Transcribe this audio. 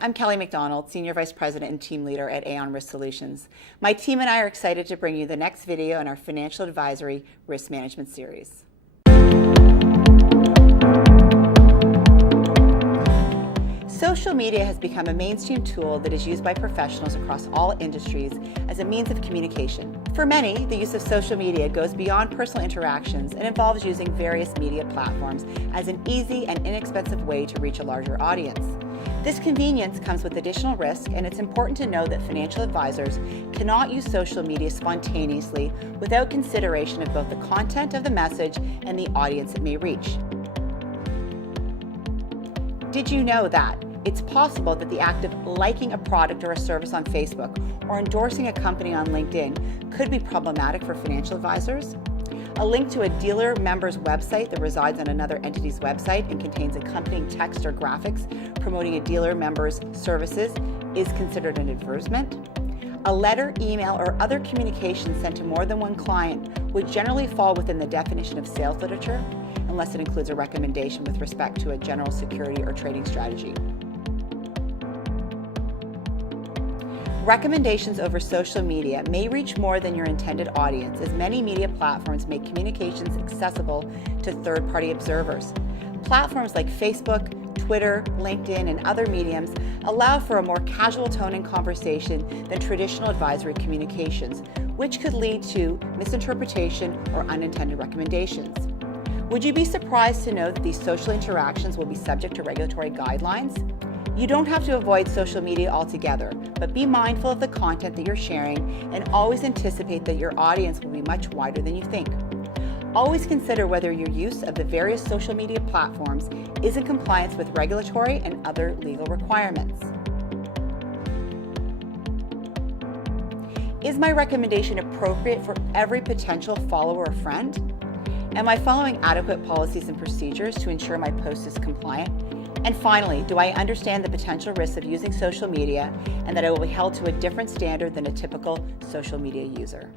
I'm Kelly McDonald, Senior Vice President and Team Leader at Aon Risk Solutions. My team and I are excited to bring you the next video in our Financial Advisory Risk Management series. Social media has become a mainstream tool that is used by professionals across all industries as a means of communication. For many, the use of social media goes beyond personal interactions and involves using various media platforms as an easy and inexpensive way to reach a larger audience. This convenience comes with additional risk, and it's important to know that financial advisors cannot use social media spontaneously without consideration of both the content of the message and the audience it may reach. Did you know that it's possible that the act of liking a product or a service on Facebook or endorsing a company on LinkedIn could be problematic for financial advisors? A link to a dealer member's website that resides on another entity's website and contains accompanying text or graphics promoting a dealer member's services is considered an advertisement. A letter, email, or other communication sent to more than one client would generally fall within the definition of sales literature, unless it includes a recommendation with respect to a general security or trading strategy. Recommendations over social media may reach more than your intended audience, as many media platforms make communications accessible to third-party observers. Platforms like Facebook, Twitter, LinkedIn, and other mediums allow for a more casual tone in conversation than traditional advisory communications, which could lead to misinterpretation or unintended recommendations. Would you be surprised to know that these social interactions will be subject to regulatory guidelines? You don't have to avoid social media altogether, but be mindful of the content that you're sharing and always anticipate that your audience will be much wider than you think. Always consider whether your use of the various social media platforms is in compliance with regulatory and other legal requirements. Is my recommendation appropriate for every potential follower or friend? Am I following adequate policies and procedures to ensure my post is compliant? And finally, do I understand the potential risks of using social media and that I will be held to a different standard than a typical social media user?